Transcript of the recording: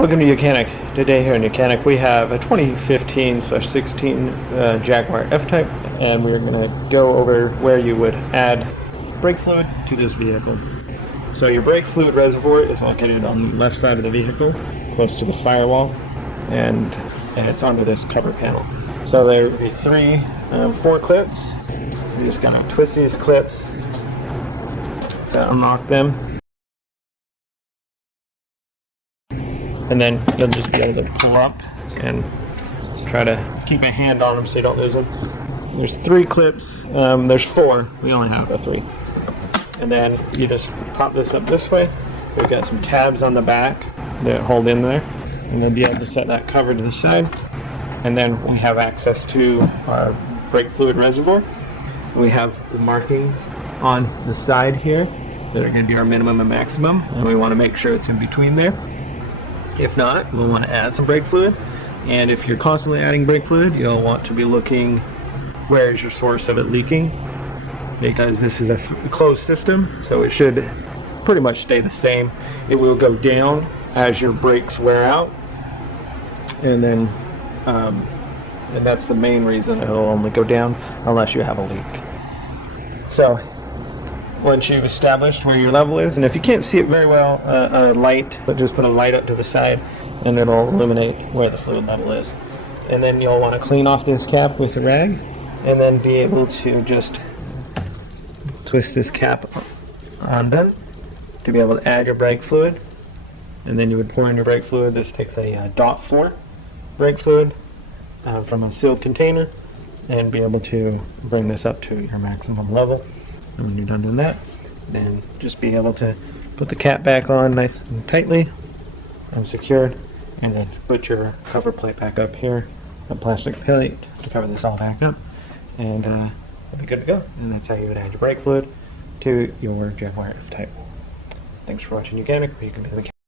Welcome to YOUCANIC. Today here in YOUCANIC we have a 2015/16 Jaguar F-Type, and we're going to go over where you would add brake fluid to this vehicle. So your brake fluid reservoir is located on the left side of the vehicle, close to the firewall, and it's under this cover panel. So there will be four clips. You're just going to twist these clips to unlock them. And then you'll just be able to pull up and try to keep a hand on them so you don't lose them. There's 3 clips. There's 4. We only have 3. And then you just pop this up this way. We've got some tabs on the back that hold in there. And you'll be able to set that cover to the side. And then we have access to our brake fluid reservoir. We have the markings on the side here that are going to be our minimum and maximum. And we want to make sure it's in between there. If not, we'll want to add some brake fluid, and if you're constantly adding brake fluid, you'll want to be looking where is your source of it leaking, because this is a closed system, so it should pretty much stay the same. It will go down as your brakes wear out, and then and that's the main reason it'll only go down unless you have a leak. So once you've established where your level is, and if you can't see it very well, a light, but just put a light up to the side and it'll illuminate where the fluid level is. And then you'll want to clean off this cap with a rag, and then be able to just twist this cap undone to be able to add your brake fluid. And then you would pour in your brake fluid. This takes a .4 brake fluid from a sealed container, and be able to bring this up to your maximum level. And when you're done doing that, then just be able to put the cap back on nice and tightly and secured, and then put your cover plate back up here, a plastic plate to cover this all back up, and you'll be good to go. And that's how you would add your brake fluid to your Jaguar F-Type. Thanks for watching YOUCANIC.